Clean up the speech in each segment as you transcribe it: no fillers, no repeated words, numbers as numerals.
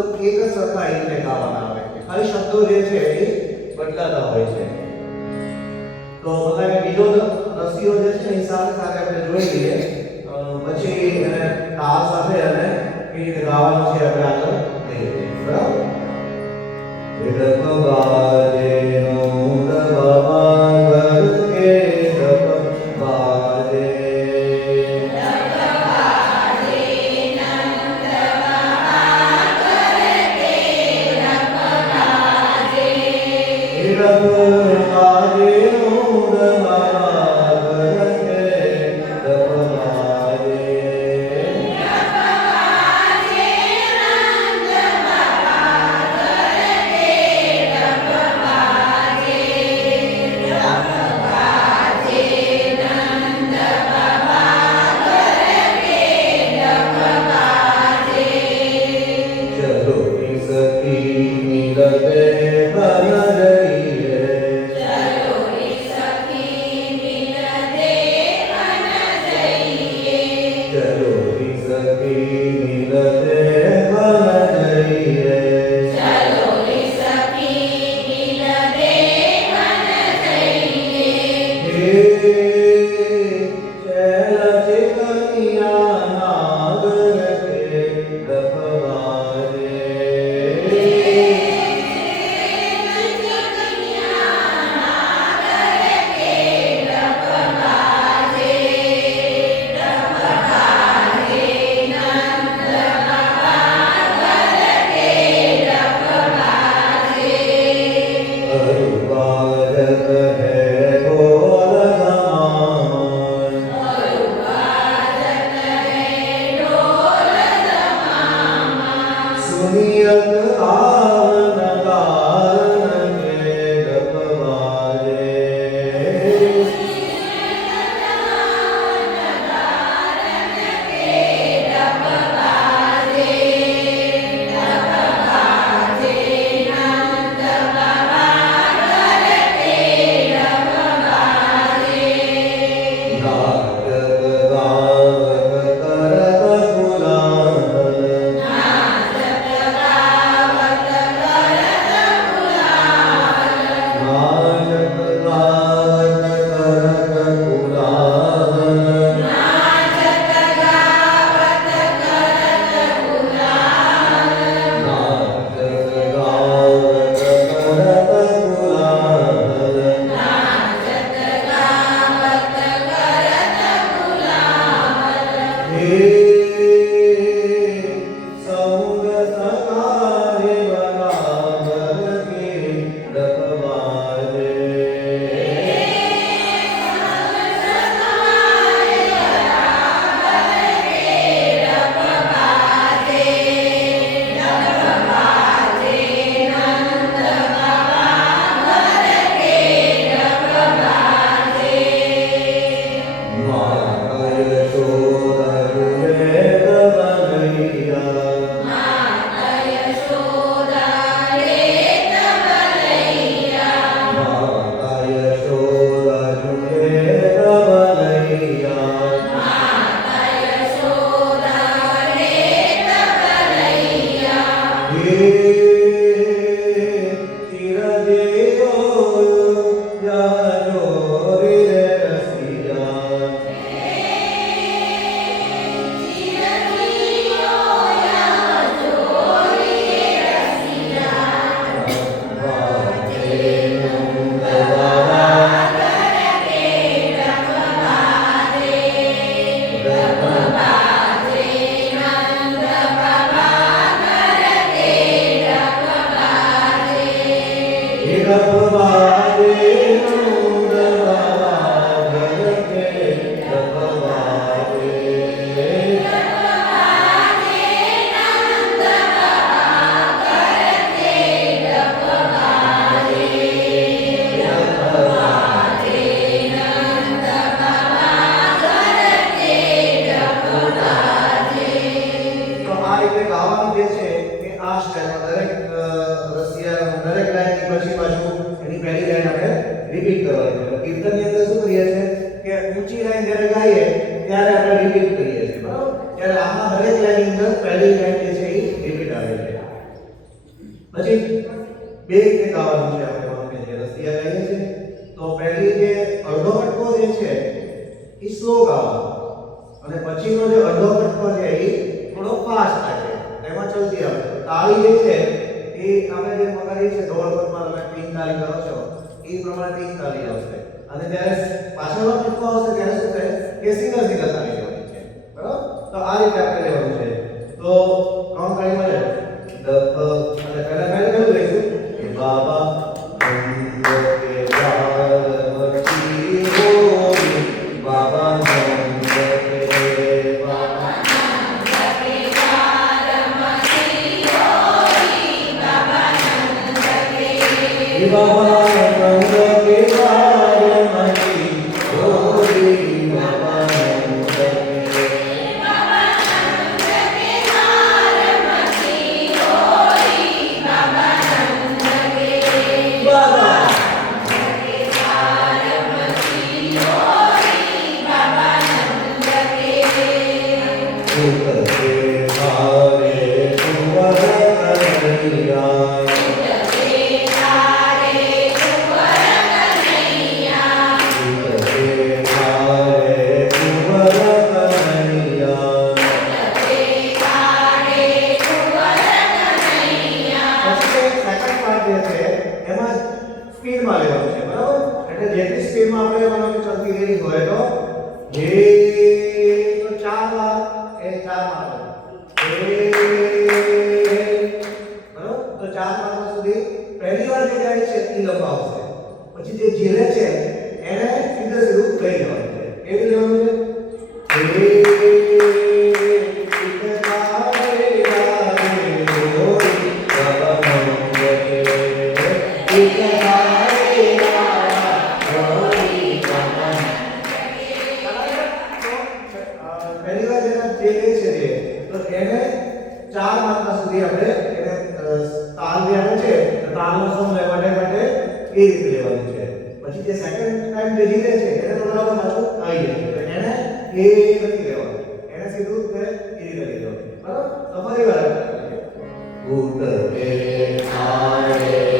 એક જ સરખા રીતે ગાવાના આવે છે, ખાલી શબ્દો જે છે એ બદલાતા હોય છે. તો બધાને બીજો રસીઓ જે છે એ સાથે સાથે આપણે જોઈ લઈએ, પછી એને તાલ સાથે અને એ રીતે ગાવાનું છે આપણે આગળ લઈએ. બરાબર? પછી બે રીતે ગાવાનું છે આપણે વાક્ય જે રસિયા ગાઈએ છે તો પહેલી જે અડધો કટકો જે છે એ સ્લો ગાવાનો અને પછીનો જે અડધો કટકો છે એ થોડો ફાસ્ટ થાય છે એમાં ચલતી આવે તાળી જે છે એ આપણે જે વગાડીએ છે ઢોલપથમાં તમે ટીન તાળી કરો છો એ પ્રમાણે ટીન તાળી આવશે અને જ્યારે પાછળનો કટકો આવશે ત્યારે શું થાય કે સિંગલ સિંગલ તાળી લેવાની છે બરાબર તો આ રીતે આપણે લેવાનું છે તો કાઉન્ટ તાળી મળે દ અને પહેલા કેવું લઈશું કે બાબા નંદ કે બારમતી હોરી બાબા નંદ કે બાબા નંદ કે બારમતી હોરી બાબા નંદ કે બાબા નંદ કે બારમતી હોરી બાબા નંદ કે સ્પીડમાં લેવાનું છે બરાબર એટલે જેટલી સ્પીડમાં આપણે લેવાનું ચલતી ગઈ હોય તો હે તો 4 વાર એ 4 વાર હે બરાબર તો 4 વાર સુધી પહેલી વાર જે ગાય છે એ લંબાવશે પછી જે જીલે છે એને સીધે સીધું લઈ જવાનું છે કેવી લેવાનું છે હે ચાર માત્રા સુધી આપણે એને તાલ જે આવે છે તાલનો સોંગ લેવા માટે એ રીતે લેવાનું છે પછી જે સેકન્ડ ટાઈમ જે જીલે છે એને થોડા પાછું આવી જાય એને એ નથી લેવાનું એને સીધું તે એ રીતે લેવાનું બરાબર તો ફરી વાર ગુટ એ આરે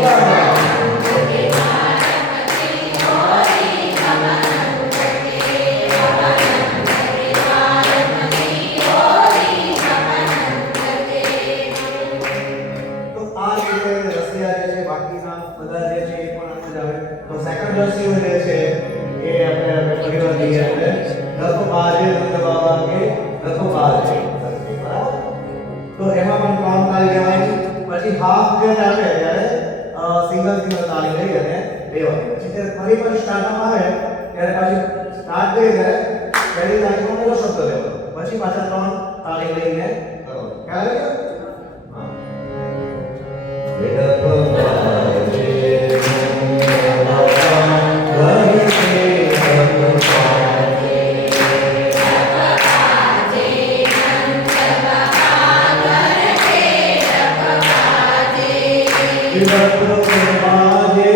તો આ રીતે રસિયા જે છે બાકીના બધા જે છે એ પણ આને જ આવે. તો સેકન્ડ રસિયો જે છે એ આપણે ફરીવાર લઈએ એટલે રખ બાજે નંદ બાબા કે રખ બાજે. બરાબર? તો એમાં પણ ત્રણ તાળી લેવાની. પછી હાફ જે આવે ત્યારે સિંગલ તાળી લઈ અને લેવાની. પછી જ્યારે ફરી પાછું સ્ટાર્ટઅપ આવે ત્યારે પાછી સ્ટાર્ટ થઈ જાય પહેલી તાળીમાં પહેલો શબ્દ લેવાનો. પછી પાછા ત્રણ તાળી લઈને કરો. ખ્યાલ આવ્યો? હા. રખ બાજે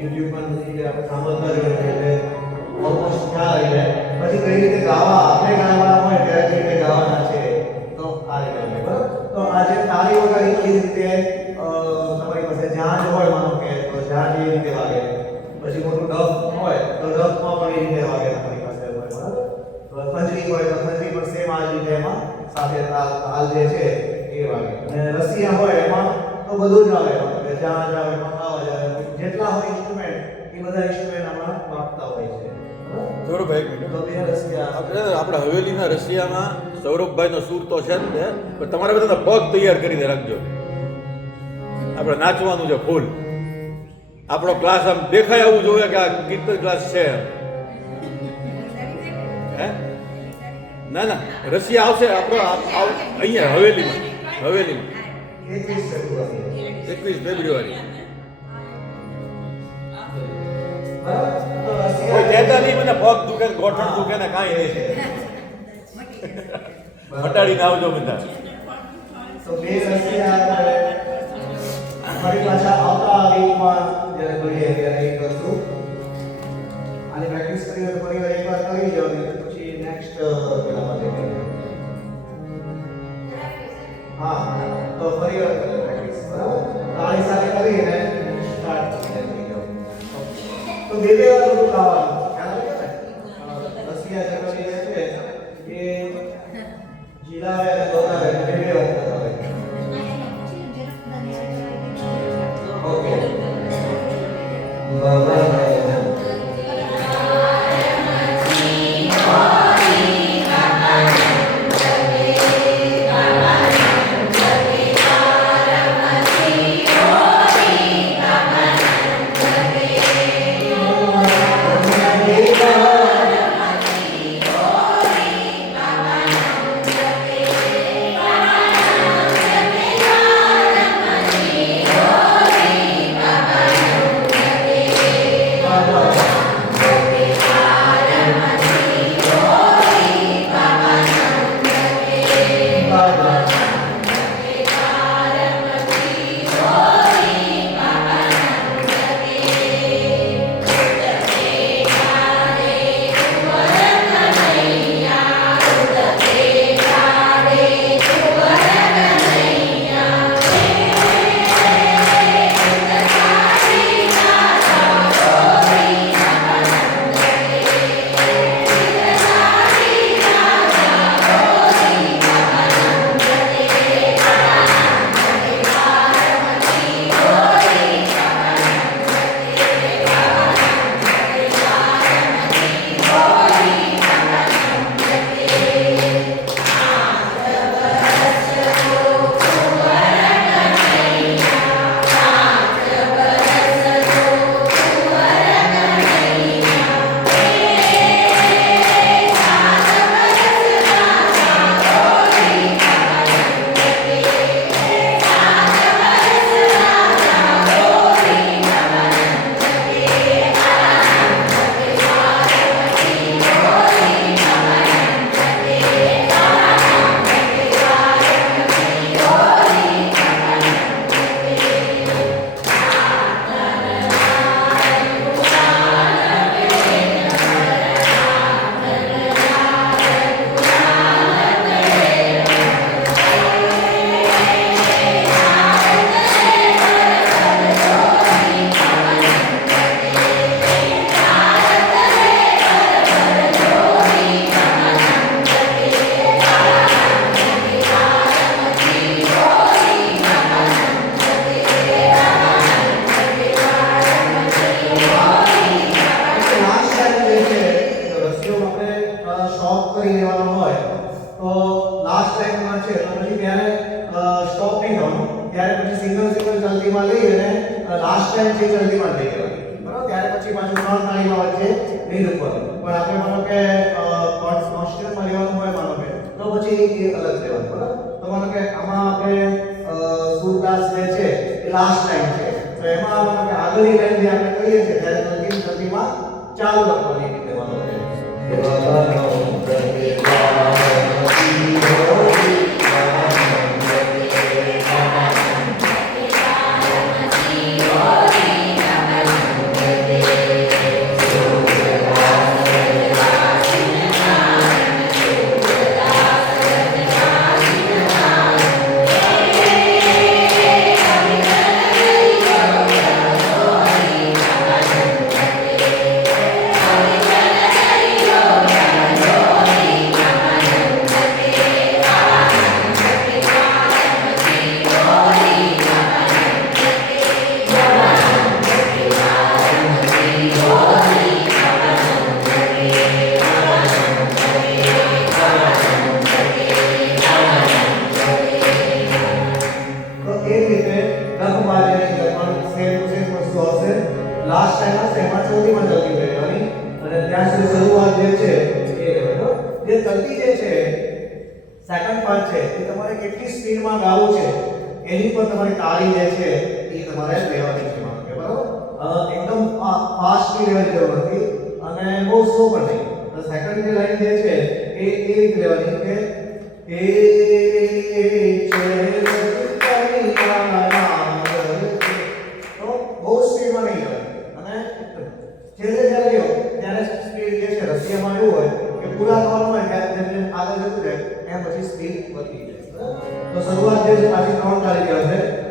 યુટ્યુબ પર બધી રીતે આપણે સાંભળતા જ હોય એટલે ઓલમોસ્ટ ખ્યાલ આવી જાય. પછી કઈ રીતે ગાવા, આપણે ગાવાના હોય ત્યારે કઈ રીતે ગાવાના છે તો આ રીતે હોય, બરાબર. તો આજે તાળી વગાડી એ રીતે તમારી પાસે ઝાંઝ હોય માનો કે તો ઝાંઝ એ રીતે વાગે. પછી મોટું ડફ હોય તો ડફમાં પણ એ રીતે વાગે તમારી પાસે હોય, બરાબર. તો ખંજરી હોય તો ખંજરી પણ સેમ આ જ રીતે એમાં સાથે તાલ જે છે એ વાગે. અને રસિયા હોય એમાં તો બધું જ આવે, કે ઝાંઝ આવે, પંખાવાજ આવે, જેટલા હોય ઇન્સ્ટ્રુમેન્ટ એ બધા ઇન્સ્ટ્રુમેન્ટ આમાં વાગતા હોય છે. સૌરભભાઈ એક મિનિટ. તો બે રસિયા આપણે હવેલીના રશિયામાં સૌરભભાઈનો સૂર તો છે જ ને, પણ તમારે બધાના પગ તૈયાર કરીને રાખજો. આપણે નાચવાનું છે ફૂલ. આપણો ક્લાસ આમ દેખાય આવું જોઈએ કે આ કીર્તન ક્લાસ છે. હે ના ના, રશિયા આવશે આપણો અહીંયા હવેલીમાં 21 ફેબ્રુઆરી. કોઈ કહેતા નહીં મને પગ દુખે ગોઠણ દુખે ને કાંઈ નહીં. મટાડીને આવજો બધા. તો બે રસિયા ફરી પાછા આવતા વીકમાં જ્યારે જોઈએ ત્યારે એ કરશું. આની પ્રેક્ટિસ કરી તો ફરી એકવાર કરી જાવ પછી નેક્સ્ટ પેલા માટે કરીએ. હા તો ફરી વાર પ્રેક્ટિસ, બરાબર. તાળી સાથે કરીને સ્ટાર્ટ કરી જાવ. તો બે વાર બધું ગાવાનું ખ્યાલ છે ને. રસિયા જનરલી છે એ જીલાવે અને દોરાવે બે વાર કરાવે. ઓકે બરાબર. લાસ્ટ ટાઈમ જે જલ્દીમાં લઈ ગયો બરાબર ત્યારે પછી પાછું ત્રણ તાળીમાં વચ્ચે નહીં રૂકવાનું પણ આપણે માનો કે કોન્સ્ટન્ટમાં લેવાનું હોય માનો કે તો પછી એ અલગ લેવાનું બરાબર તો માનો કે આમાં આપણે સુરદાસ જે છે એ લાસ્ટ ટાઈમ છે તો એમાં માનો કે આગળની લાઈન જે આપણે કહીએ છીએ ત્યારે જલ્દીમાં ચાલુ રાખવાની રીતે માનો કે લાસ્ટ ટાઈમ હશે એમાં ચોથીમાં ચાલતી રહેવાની અને ત્યાં સુધી શરૂઆત જે છે એ બરાબર જે ચલતી જે છે સેકન્ડ પાર્ટ છે એ તમારે કેટલી સ્પીડમાં ગાવું છે એની પર તમારી તાળી જે છે એ તમારે લેવાની છે માનો કે બરાબર એકદમ ફાસ્ટ સ્પીડ લેવાની જરૂર નથી અને બહુ સ્લો પણ નહીં તો સેકન્ડ જે લાઈન જે છે એ રીતે લેવાની કે એ તો બહુ સ્પીડમાં નહીં લેવાની અને છેલ્લે જ્યારે લ્યો ત્યારે સ્પીડ જે છે રશિયામાં એવું હોય કે પૂરા થવાનું હોય ત્યારે જેમ જેમ આગળ જતું જાય એમ પછી સ્પીડ વધતી જાય બરાબર તો શરૂઆત જે છે પાછી 3 તાળી લેવાની છે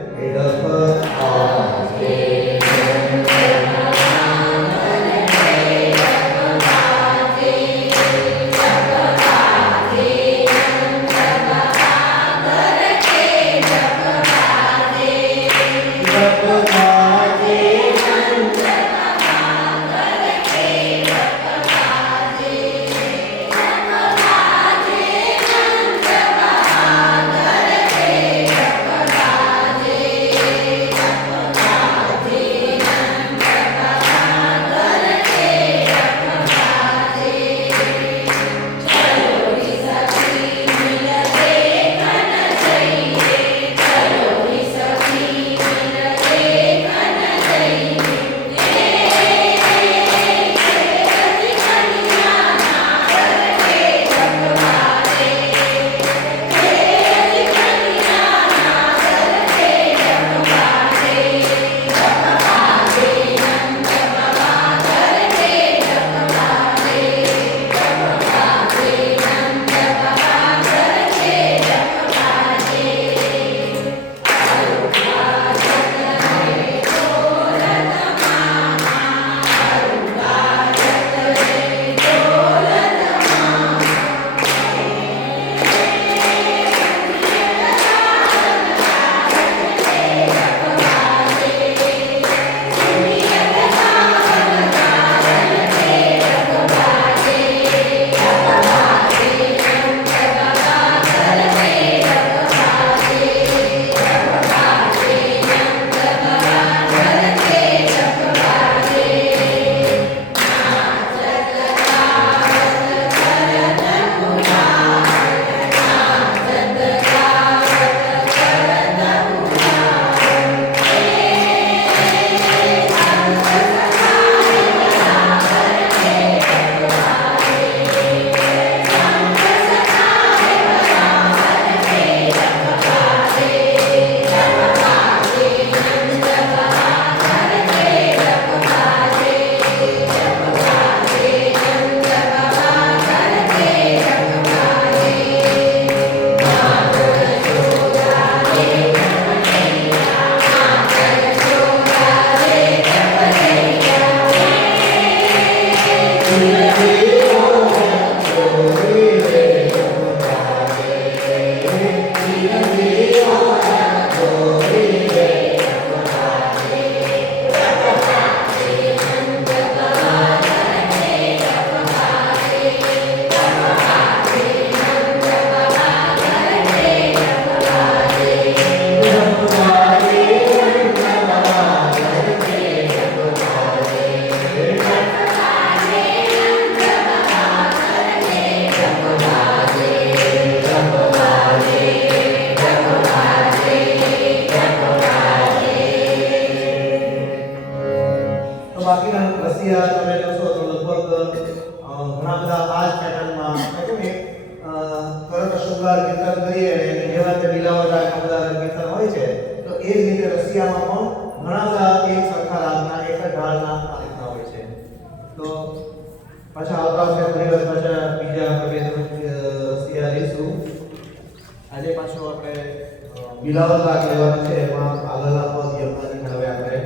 બિલાવલ રાગ લેવાનો છે એમાં આગળના પદ યમનાથી હવે આપણે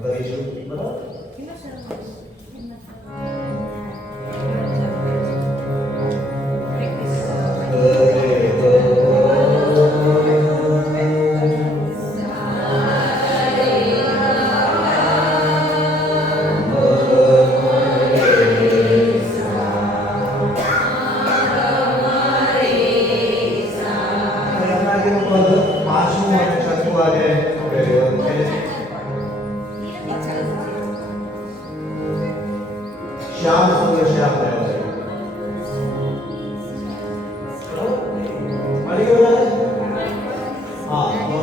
કરીશું બરાબર પાંચમું અને છઠ્ઠું આજે આપણે લેવાનું છે શ્યામ સુંદર શ્યામ કહેવાય. મળી ગયું ને? હા તો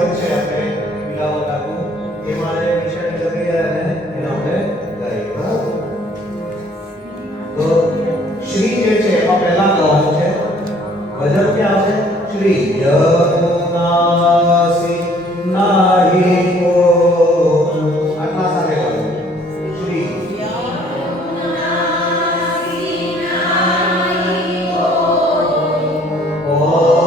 પદ છે આપણે મિલાવટ આખું એમાં વિષયની પ્રક્રિયા અને એને આપણે ગાઈએ બરાબર. તો શ્રી જે છે એમાં પહેલા ગાવાનું છે. ભજન ક્યાં છે? શ્રી યમુનાસી નાહી કો આટલા સાથે ગાવું. શ્રી ઓર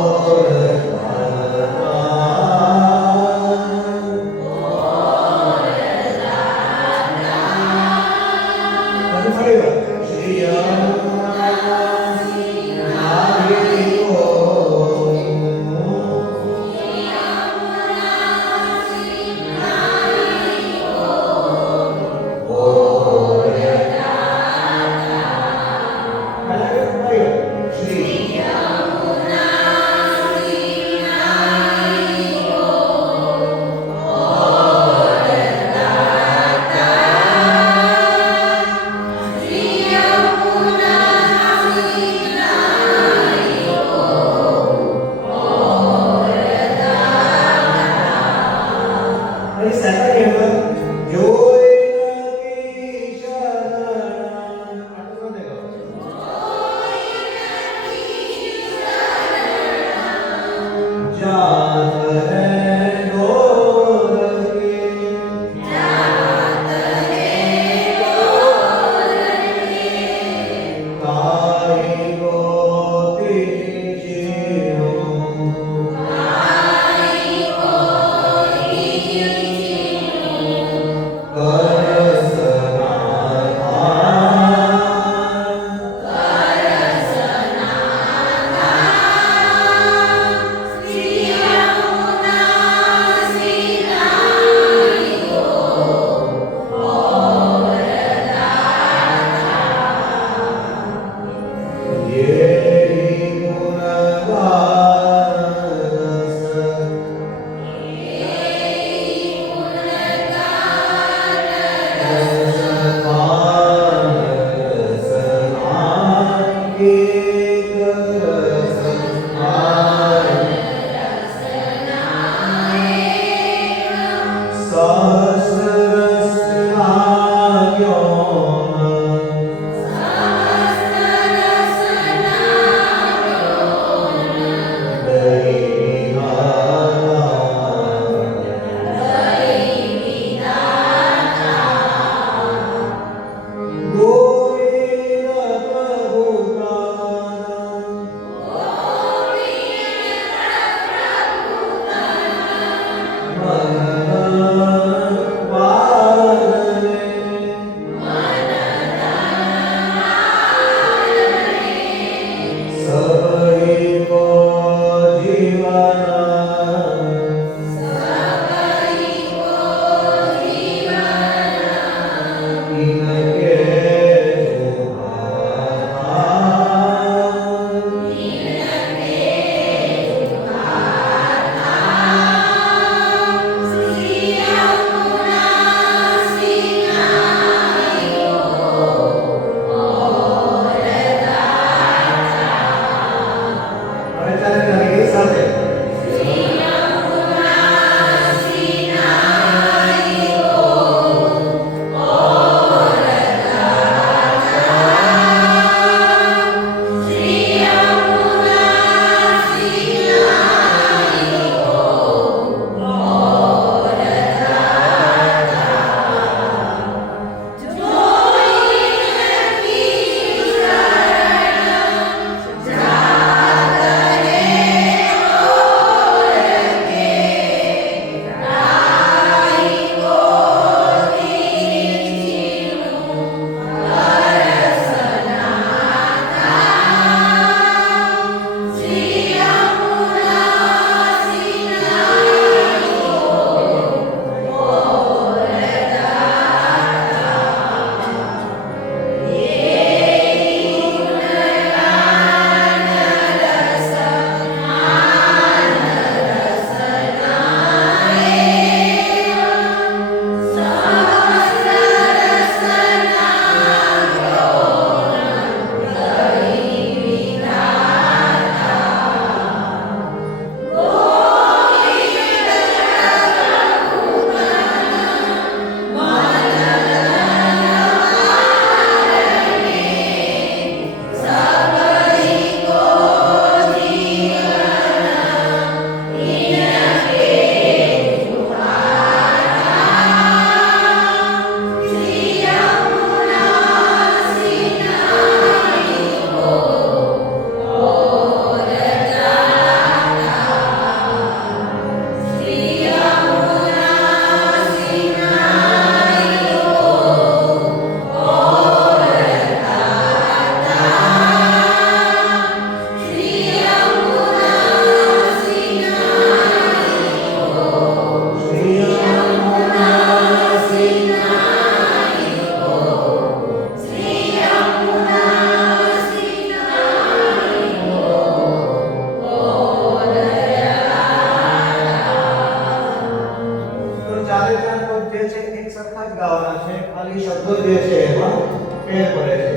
નથી ગાવાના છે, ખાલી શબ્દો જે છે એમાં ફેર પડે છે.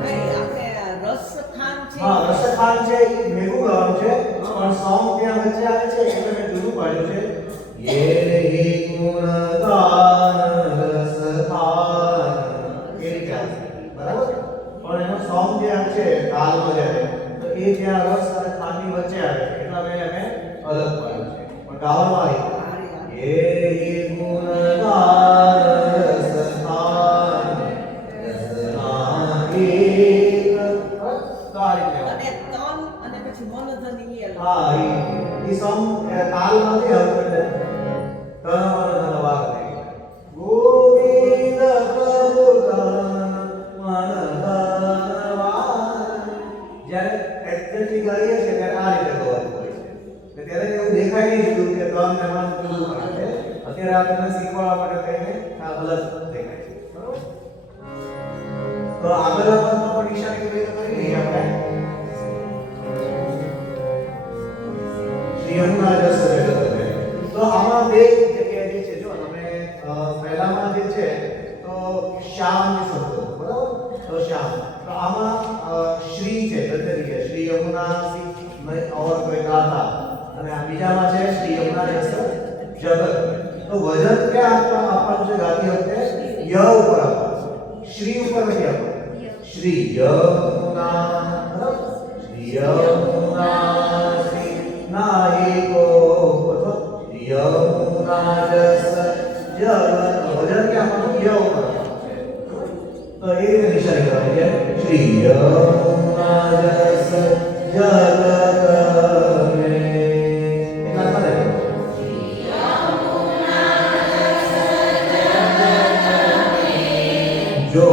ભાઈ આપણે રસખાન છે હા, રસખાન છે એ ભેગું ગાવાનું છે, પણ સોંગ ત્યાં વચ્ચે આવે છે એટલે મેં જુદું પાડ્યું છે. યે હિ ગુણગાન રસખાન એ રીતે આવશે, બરાબર? પણ એનો સોંગ જે આવે છે તાલમાં જ્યારે, તો એ ત્યાં રસ અને ખાનની વચ્ચે આવે છે એટલા મેં એને અલગ પાડ્યું છે, પણ ગાવામાં આવી યે હિ ગુણગાન રસખાન રસનાહી. તો આ રીતે અને તન અને પછી મનધની એ હા, એ સોંગ તાલમાંથી આવતું એટલે તન વાગ થઈ ગયા. ગોવિંદ પ્રભુ તન મન ધન વાગ. જ્યારે એક્ઝેક્ટલી ગાઈએ છીએ ત્યારે આ રીતે ગવાતું હોય છે. તો ત્યારે એવું દેખાય નહીં જુદું કે તન ને મન જુદું પડે છે. અત્યારે આ તમને શીખવાડવા માટે કહીને આ અલગ દેખાય છે, બરોબર? તો આગળના પદમાં પણ નિશાની કરી લઈએ આપણે. યમુના જસ જગત. તો આમાં બે જગ્યાએ જે છે, જો તમે પહેલામાં જે છે તો શ્યામ જે શબ્દ, બરાબર? તો શ્યામ, તો આમાં શ્રી છે, ગદ્ય છે, શ્રી યમુના સી और कोई गाता, અને આ બીજામાં છે શ્રી યમુના જસ જગત. તો વજન ક્યાં આપવાનું છે ગાતી વખતે? ય ઉપર આપવાનું, શ્રી ઉપર નથી આપવાનું. શ્રી યમુના, બરાબર? શ્રી યમુના સી નાહી કો યમુના જસ જગત. વજન કે આપણું ય ઉપર છે, તો એ રીતે નિશાની કરવાની છે. શ્રી યમુના જસ જગત મે. એટલા કરે જો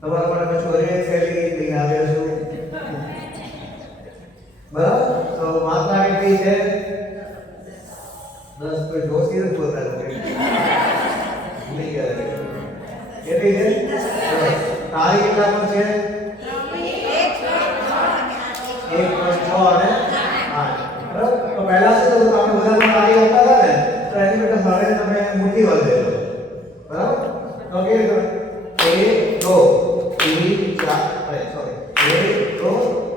તમારા માટે પાછું હરે શૈલી લઈને આવ્યો છું. બરાબર? તો માત્રા કેટલી છે? 10. કોઈ જોશી નથી બોલતા લોકો. ભૂલી ગયા છે. કેટલી છે? 10. તાળી કેટલા પણ છે? 1 + 6 અને 8. બરાબર? તો પહેલા શું થતું? આપણે બધા તાળી આપતા હતા ને, તો એની માટે હવે તમે મોટી વાત દેજો. બરાબર? તો કેવી રીતે? 1 2 3 4 અરે સોરી 1 2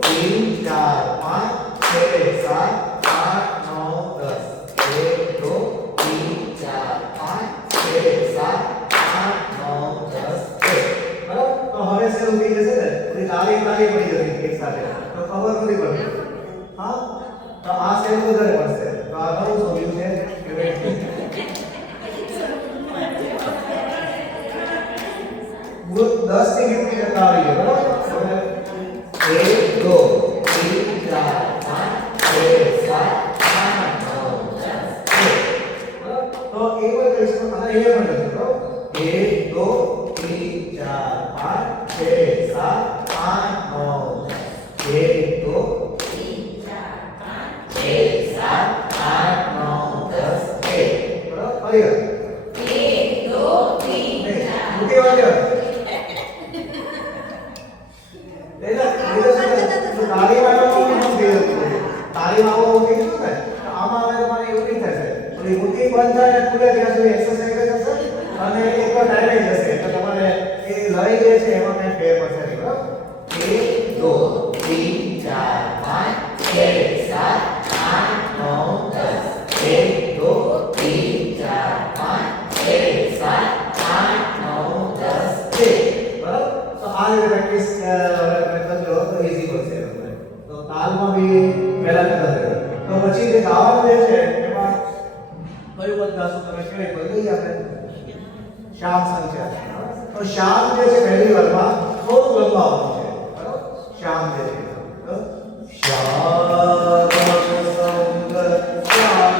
3 4 5 6 7 8 9 10 1 2 3 4 5 6 7 8 9 10 બરાબર? તો હવે શરૂ થઈ જશે ને, બધી તાળી પડી જશે એક સાથે, તો ખબર નથી પડતી. હા, તો આ શેર વધારે પડશે. તો આ નવું સોલ્યુશન છે કે 10 ની ગિનતી કરતા આવી ગયો. બરાબર? 1 2 3 4 5 6 7 8 9 10 તો એક વાર કરીશું. અને અહીંયા પણ લખો. 1 2 3 4 5 6 7 8 9 1 2 3 4 5 6 7 8 9 10 બરાબર? ફરી 1 2 3 4 મોટી વાત છે. તાળીમાં આવું થઈ ગયું ને, તો આમાં હવે તમારે એવું નહીં થશે. તો એ મુઠ્ઠી બંધ થાય ને ખુલે ત્યાં સુધી એક્સરસાઇઝ થશે અને એકવાર ડાયરેક્ટ જશે. એટલે તમારે એ લઈ જે છે એમાં કંઈ ફેર પડશે નહીં. બરાબર? 1 2 3 4 5 6 7 8 9 10 1 2 3 4 5 6 7 8 9 10 બરાબર? તો આ રીતે પ્રેક્ટિસ કરજો તો ઈઝી પડશે તમને. તો તાલમાં બી પહેલા કરતા રહેજો. તો પછી જે ગાવાનું જે છે એમાં કયું પદ ગાશું તમે કેવી બોલી આપણે? શ્યામ સંગ છે. તો શ્યામ જે છે પહેલી વારમાં થોડું લંબાવવાનું છે. બરાબર? શ્યામ જે છે તો શ્યામ સંગ શ્યામ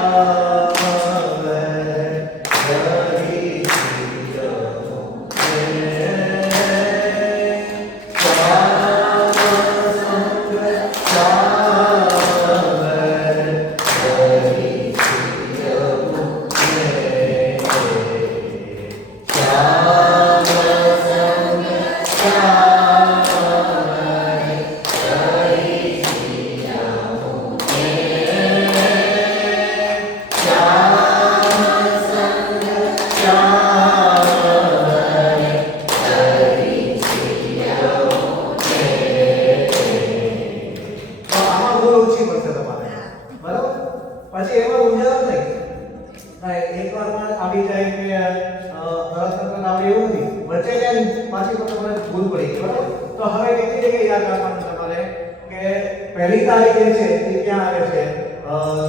પહેલી તારીખ જે છે એ ક્યાં આવે છે?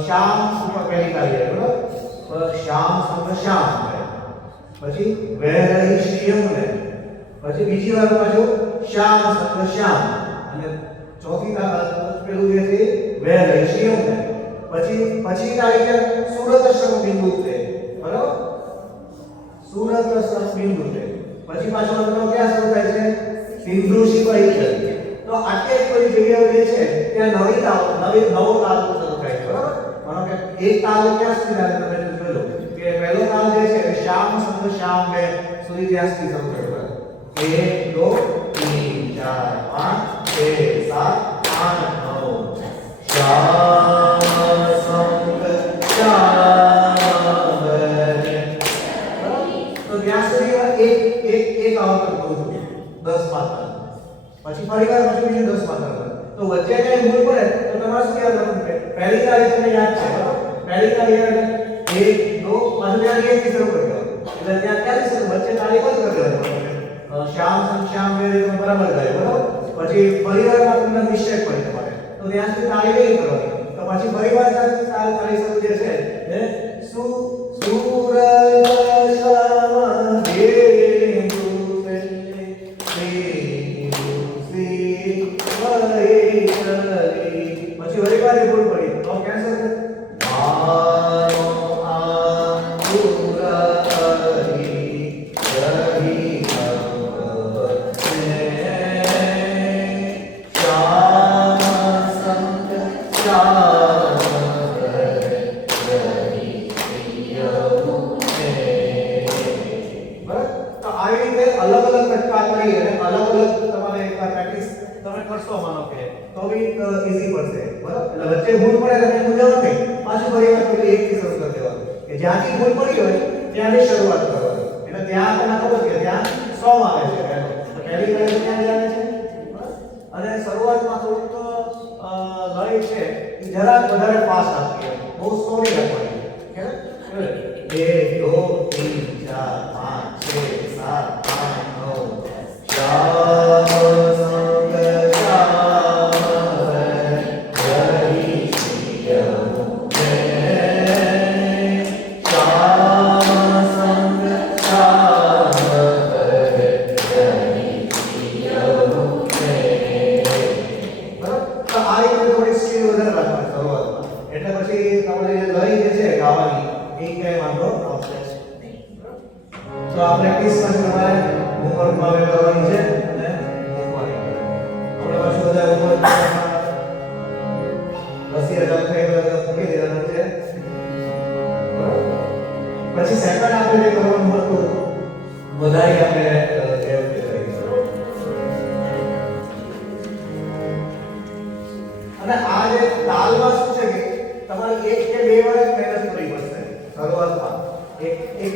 શ્યામ ઉપર પહેલી તારીખ આવે. બરાબર? શ્યામ સંગ શ્યામ આવે. પછી વૈરહી શ્રિયમ ને, પછી બીજી વાર પાછું શ્યામ સંગ શ્યામ, અને ચોથી તારીખ પેલું જે છે વૈરહી શ્રિયમ ને, પછી તારીખે સુરત શ્રમ બિંદુ છે. બરાબર? સુરત શ્રમ બિંદુ છે. પછી પાછો અંતરો ક્યાં શરૂ થાય છે? સિંધુ શિવાઈ. તો આટલી કોઈ જગ્યાઓ જે છે ત્યાં નવો તાલ શરૂ થાય છે. બરાબર? માનો કે એક તાલ ક્યાં સુધી આવે તમે જોઈ લો કે પહેલો તાલ જે છે શ્યામ સંગ શ્યામ મે સુધી ત્યાં સુધી શરૂ થયો. 1 2 3 4 5 6 7 8 9 શ્યામ સંગ શ્યામ મે. તો ત્યાં સુધી એક આવર્તન કરું છું 10 માત્રા. પછી ફરીવાર પછી બીજું 10 માત્રા. તો વચ્ચે કઈ ભૂલ પડે તો તમારે શું યાદ રાખવું છે? પહેલી તારીખ તમને યાદ છે. બરાબર? પહેલી તારીખ 1 2 પાછું ત્યાં 1 થી શરૂ કરી દો. એટલે ત્યાં ક્યાંથી શરૂ? વચ્ચે તારીખ બંધ કરી દેવાની. શ્યામ સંગ શ્યામ મે બરાબર ગાય. બરાબર? પછી ફરીવારમાં તમને મિસ્ટેક પડી તમારે, તો ત્યાં સુધી તારીખ નહીં કરવાની. તો પછી ફરીવાર તારીખ શરૂ જે છે એ સુરત શ્યામ પછી ફરીવાર ભૂલ પડી તો કેન્સલ કર. મારો આંગુરહી રહી જ્યાંથી ભૂલ પડી હોય ત્યાંથી શરૂઆત કરવાની. એટલે ત્યાં આપણને ખબર છે કે ત્યાં સોમ આવે છે પહેલો. તો પહેલી કડી ત્યાં આવે છે. અને શરૂઆતમાં થોડુંક લય છે એ જરાક વધારે ફાસ્ટ આપીએ, બહુ સ્લોલી રાખવાની. કેવું? 1 2 3 4 5 6 7 તો આ પ્રેક્ટિસ પણ તમારે હોમવર્કમાં કરવાની છે અને મૂકવાની. આપણે પાછું બધા હોમવર્કમાં રસી અલગ થઈ મૂકી દેવાનું છે. પછી સેકન્ડ આપણે જે કરવાનું હતું વધારે આપણે અને આ જે તાલમાં શું છે કે તમારે 1 કે 2 વાર જ મહેનત કરવી પડશે શરૂઆતમાં. એક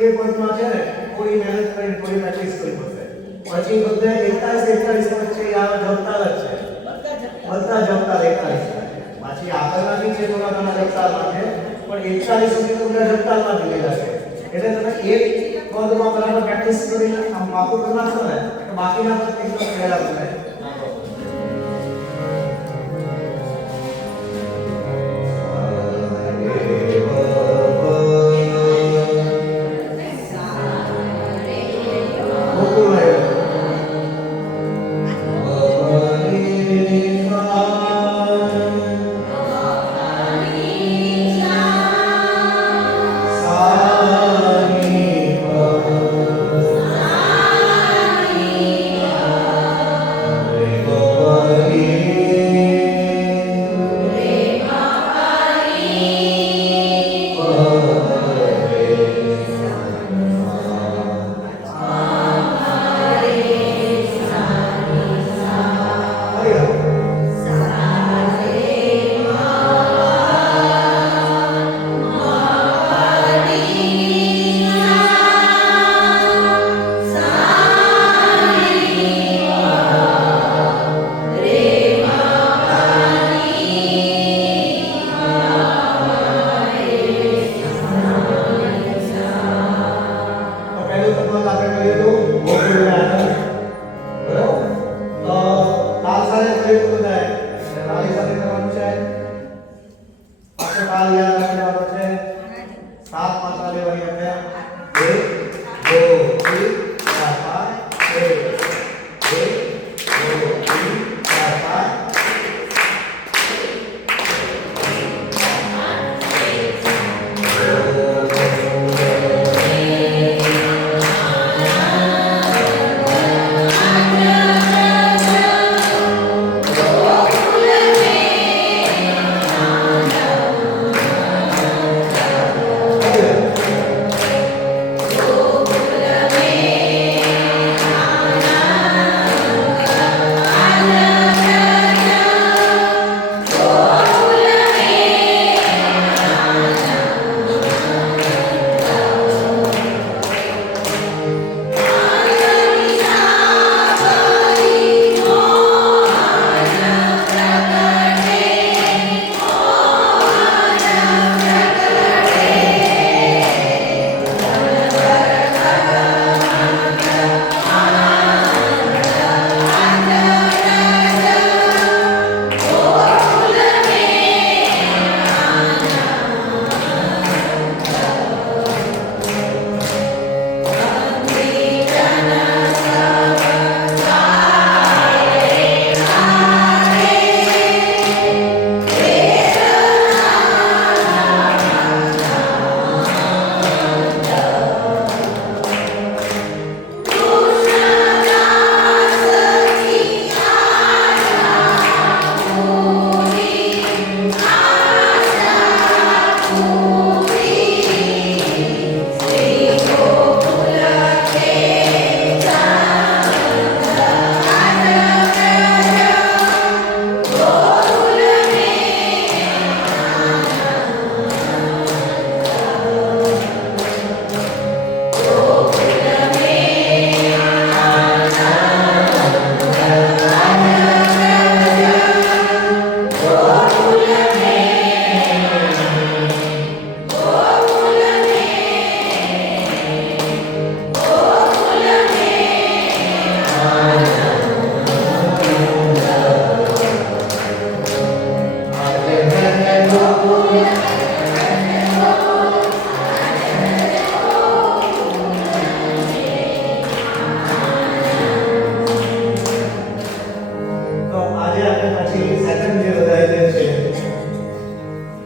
બે પોઈન્ટમાં છે ને થોડી મહેનત કરીને થોડી પ્રેક્ટિસ કરવી પડશે. પછી બધે 41 વચ્ચે આ જપતાલ જ છે, બધા જપતાલ 41. પાછી આગળના બી છે થોડા ઘણા જપતાલમાં છે, પણ 41 સુધી તો બધા જપતાલમાં જ લીધા છે. એટલે તમે એક પદમાં બરાબર પ્રેક્ટિસ કરીને આમ માપું કરી નાખશો ને તો બાકીના પદ એકદમ સહેલા બને.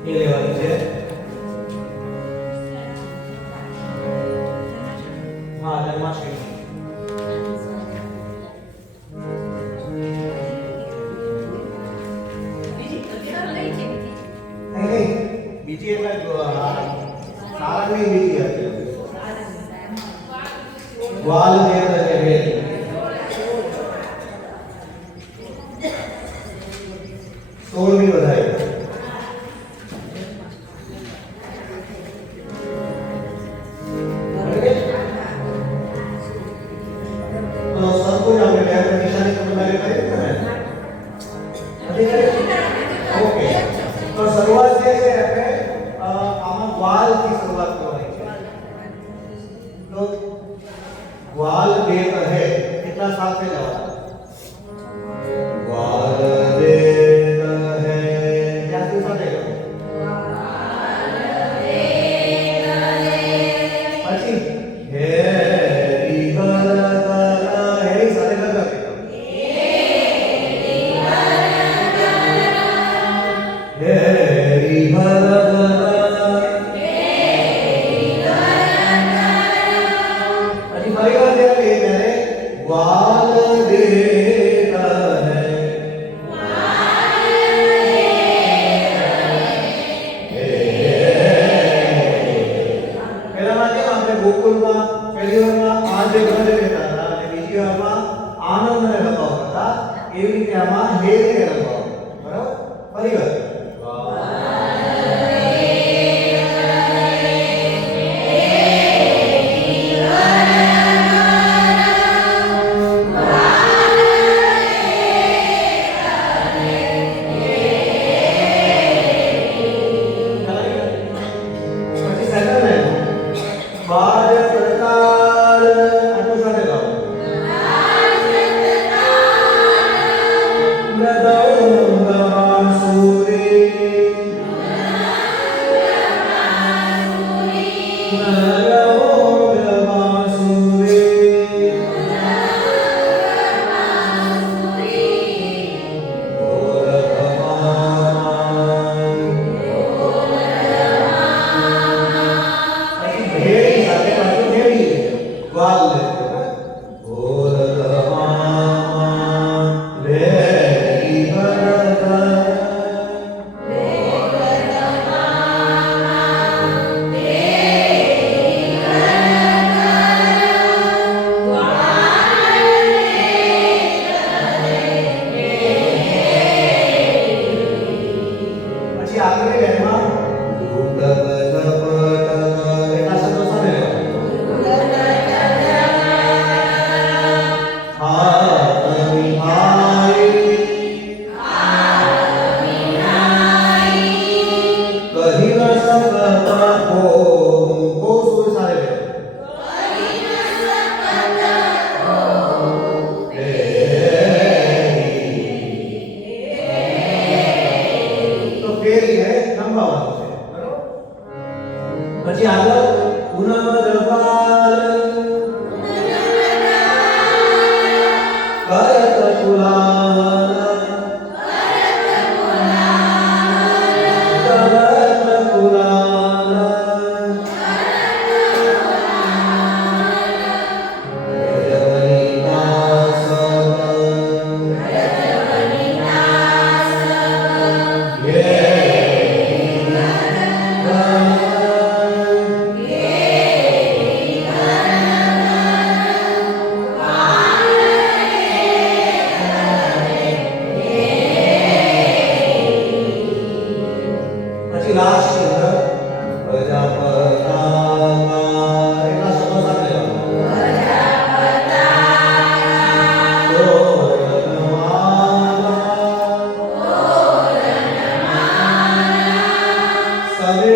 એ લેવાની છે. હા, જન્માષ્ટમી. નહીં, બીજી એટલે સારંગની બીજી હતી. ગ્વાલ દેવ અને વેદ. સોળમી વધારે. તો સંતોષ આપણે બે નિશાની તો તમારે કરી ને નથી કરી? ઓકે. તો શરૂઆત જે છે આપણે આમાં ગ્વાલ થી શરૂઆત કરવાની છે. તો ગ્વાલ બે કહે એટલા સાથે જવાના. ગ્વાલ બે કહે ત્યાંથી સાથે ગયો. પછી હે રીહર હે સાથે લગા હે રીહર પછી ફરી વાર જ્યારે ગ્વાલ દે ગોકુલમાં પહેલી વારમાં આ જે ગંધ લેતા હતા અને બીજી વારમાં આનંદને લગાવતા હતા, એવી રીતે આમાં હેને લગાવો. બરાબર? ફરી વાર પછી સેકન્ડ લાઈન બાજ પ્રકાર આટલું સાથે ગાઓ. નદૌ સુરી પછી આગળની લાઈનમાં એટલા શબ્દો સાથે પછી આગળ ઉનમ દરબાર કરત કુલાલ કરત કુલાલ પછી લાસ્ટ અંદર પ્રજાપતા એટલા શબ્દો સાથે સવે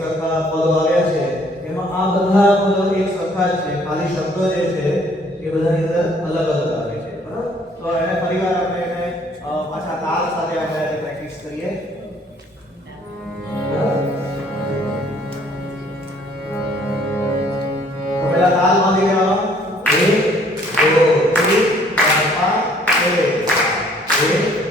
સરખા પદો આવ્યા છે એમાં આ બધા પદો એક સરખા જ છે, ખાલી શબ્દો જે છે એ બધાની અંદર અલગ અલગ આવે છે, બરાબર? તો એને ફરીવાર આપણે એને પાછા તાલ સાથે આપણે પ્રેક્ટિસ કરીએ, બરાબર? તો પહેલા તાલ બાંધી લેવાનો, 1 2 3 4 5 6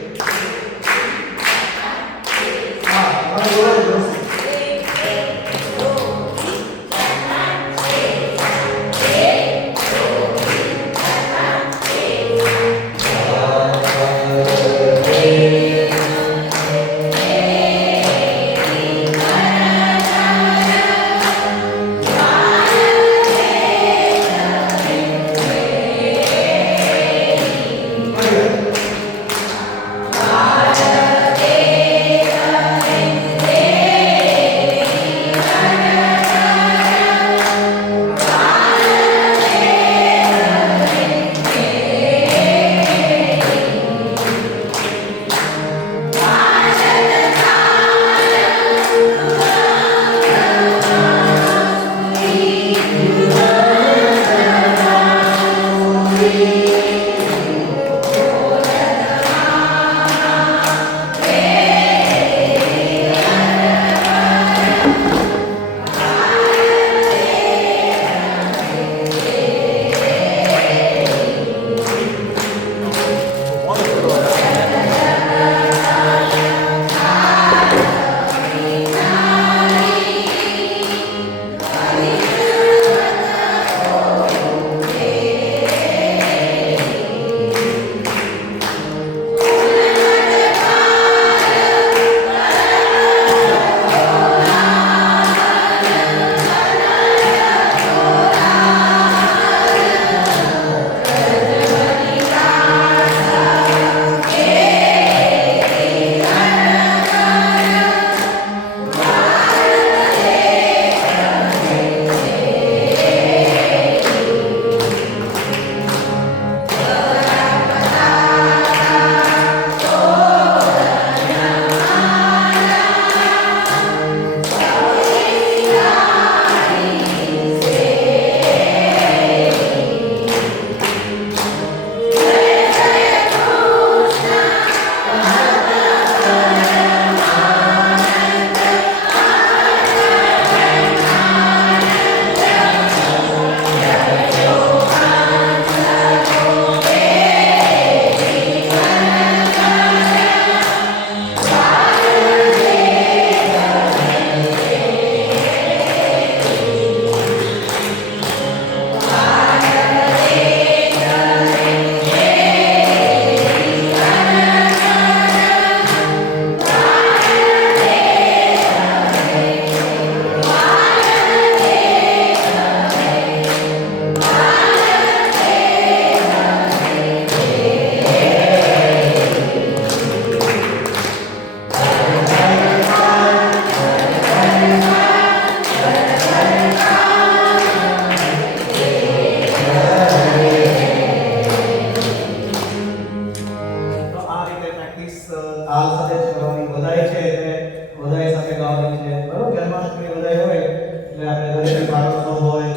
તાલ સાથે જ કરવાની, વધાઈ છે એટલે વધાઈ સાથે ગાવાની છે, બરાબર? જન્માષ્ટમી વધાઈ હોય એટલે આપણે ઘરેથી પાટોત્સવ હોય,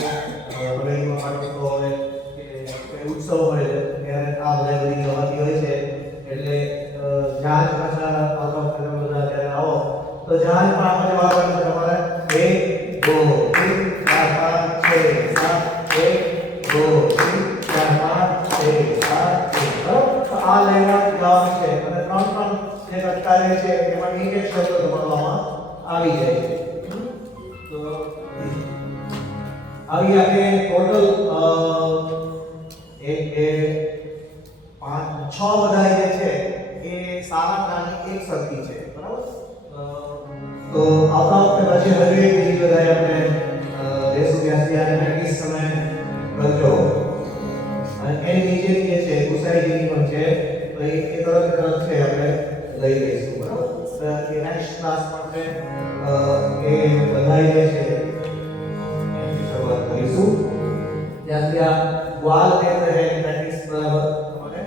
વડોદરામાં પાટોત્સવ હોય કે કોઈ ઉત્સવ હોય ત્યારે આ વધાઈ બધી ગાવાતી હોય છે. એટલે જાજ પાછા આવતા વખતે બધા ત્યારે આવો તો જાજ પણ આપણે વાગવાનું છે તમારે 1 2 3 4 5 6 7 1 2 3 4 5 6 7 બરાબર? તો આ લહેરા ગાવાની છે અને ત્રણ જે કટકા છે એમાં એક એક શબ્દ તમારામાં આવી જાય છે. તો આવી આપણે ટોટલ 1 2 5 6 વધાઈ જે છે એ સારા નાની એક સરખી છે, બરાબર? તો આવતા વખતે પછી હજુ એક બીજી વધાઈ આપણે દેશો વ્યાસી અને પ્રેક્ટિસ સમય કરજો. અને એની નીચેની જે છે ગુસાઈજીની પણ છે તો એ તરત છે આપણે લઈ લઈશું, બરાબર? એ નેક્સ્ટ ક્લાસમાં આપણે એ વધાઈ જે છે એની શરૂઆત કરીશું. ત્યાં સુધી આ ગ્વાલ કહેતે હે પ્રેક્ટિસ બરાબર તમારે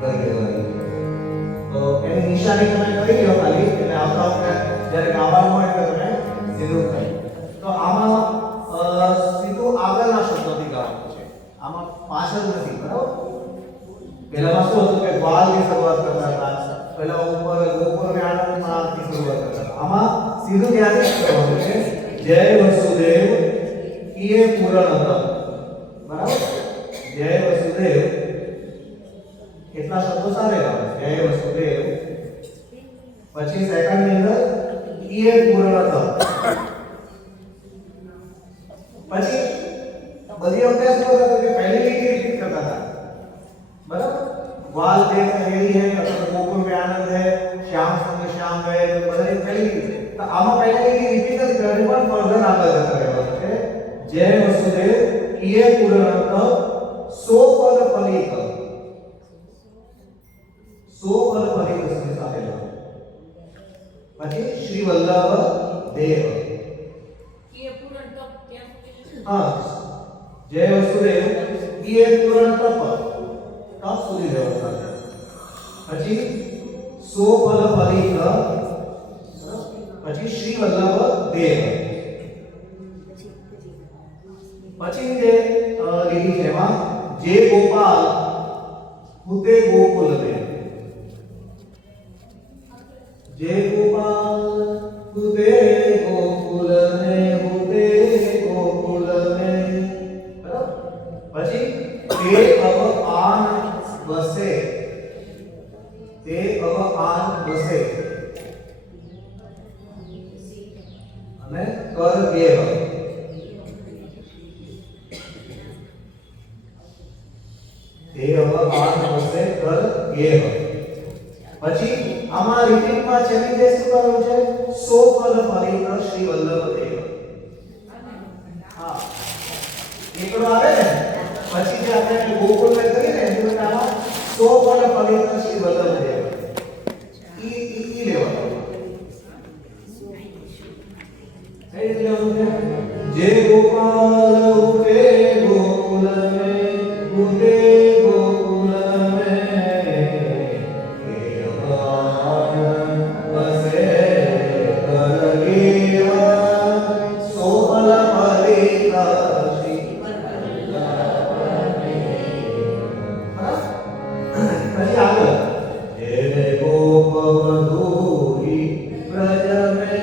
કરી લેવાની છે. તો એની નિશાની તમે કરી લો ખાલી, એટલે આવતા વખતે જ્યારે ગાવાનું હોય તો તમે સીધું નેક્સ્ટ કરવાનું છે જય વસુદેવ કિએ પૂર્ણતઃ. બરાબર? જય વસુદેવ કેટલા શબ્દો સાથે ગાવે? જય વસુદેવ પછી સેકન્ડ ની અંદર કિએ પૂર્ણતઃ. પછી બધી વખતે શું કરતા કે પહેલી લીટી રિપીટ કરતા હતા. બરાબર? वाल देख हेरी है अथवा गोकुल में आनंद है श्याम संग श्याम है बधाई पहली तो आमा पहले की रिपीट જ કરવાની પણ ફર્ધર આગળ જતા રહેવાનું છે. જય વસુદેવ કિએ પૂર્ણતઃ સો ફલ ફલિત. સો ફલ ફલિત સાથે સાથે લાવો. પછી શ્રી વલ્લભ દેવ. હા જય વસુદેવ કિએ પૂર્ણતઃ तब સુધી રહેવાનું. પછી સો ફલ ફલિત પછી શ્રી વલ્લભ દેવ. પછી જે લીટી છે એમાં જે ગોપાલ હુતે ગોકુલ में જે ગોપાલ હુતે ગોકુલ में હુતે ગોકુલ में. પછી તે અબ આન बसे ते अब आन बसे અને કર ગેહ તે अब आन बसे कर गेह. પછી આમાં રિપીટમાં છેલ્લી જે શું કરવું છે સો ફલ ફલિત શ્રી વલ્લભ દેવ. હા એકડો આવે ને પછી જે આપણે ગોકુલ में કરીએ ને એનું નામ સો ફલ ફલિત શ્રી વલ્લભ દેવ. ઈ લેવાનું જે ગોપાલ હુતે ગોકુલ में હુતે ગોકુલ में के अबान बसे कर गेह सो फल फलित श्री પછી આગળ જે ગોપ વધૂરી વ્રજ में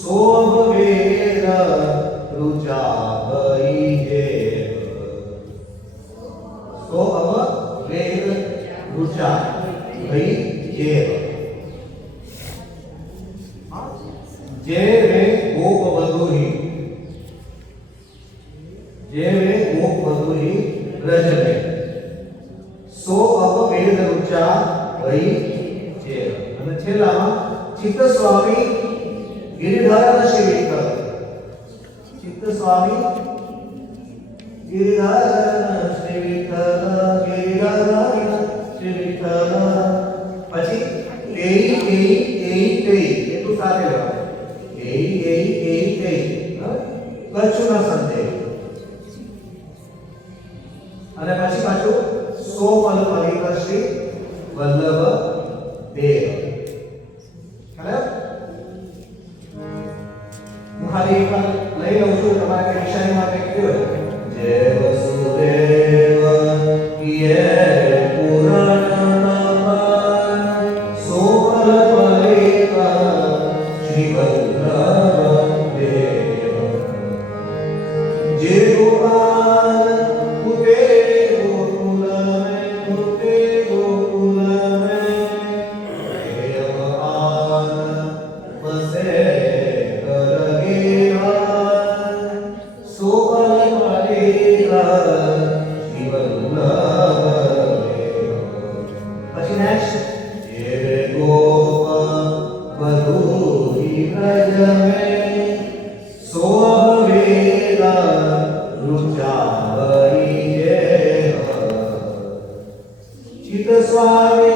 सोभ वेद रुचा भई है. सो अब वेद रुचा भई है. जे वे गोप वधूरी जे वे गोप वधूरी ब्रज में सो अब वेद रुचा भई है. અને છેલ્લામાં ચિત્ત સ્વામી गिरिधर श्री विठ्ठल. चित्त स्वामी गिरिधर श्री विठ्ठल गिरिधर श्री विठ्ठल. પછી એ એટલું સાથે લેવાનું. એ કચ્છના સંતે અને પછી પાછું સો ફલ ફલિત શ્રી વલ્લભ દેવ. બરાબર? ખાલી એક વાર લઈ લઉં છું તમારા કે નિશાની માટે કેવું જય વસુદેવ કિએ પૂર્ણતઃ સો ફલ ફલિત શ્રી વલ્લભ દેવ. જે ગોપાલ હુતે ગોકુલ में હુતે ગોકુલ में તે અબ આન બસે चित्त स्वामी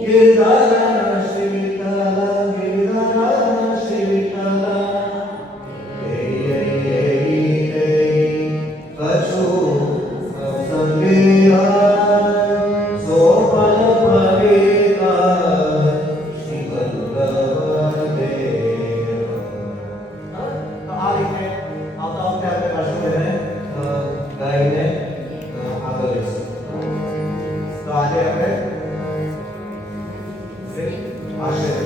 गिरिधर श्री विठ्ठल गिरिधर श्री विठ्ठल. कछु संदेह सो फल फलित श्री वल्लभ देव. આશરે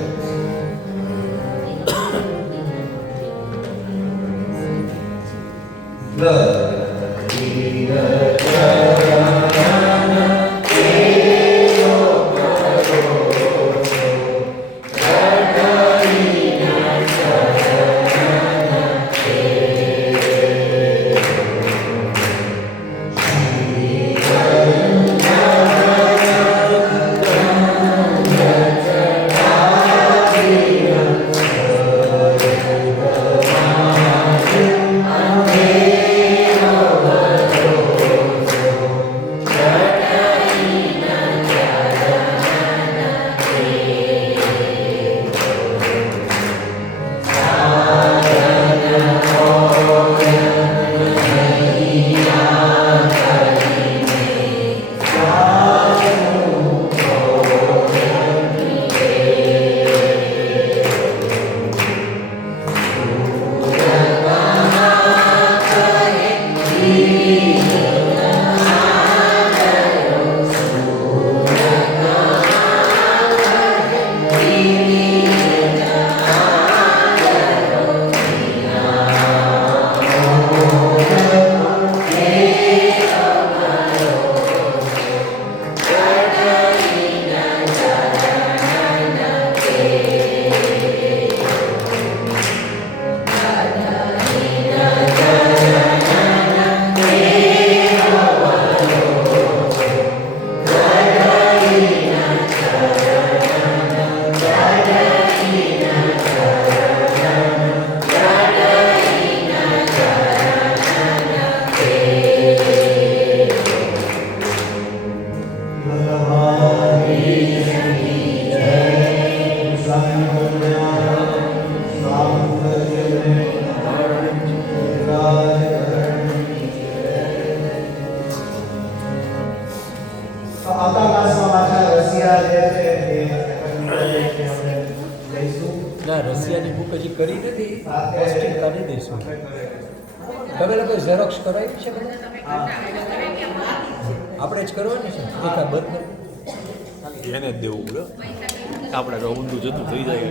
ના રશિયાની બુક હજી કરી નથી પોસ્ટિંગ કરી દઈશું તમે લોકો ઝેરોક્સ કરાવી છે બધા આપણે જ કરવાની છે એકા બંધ એને જ દેવું પડે આપણે ઊંધું જતું થઈ જાય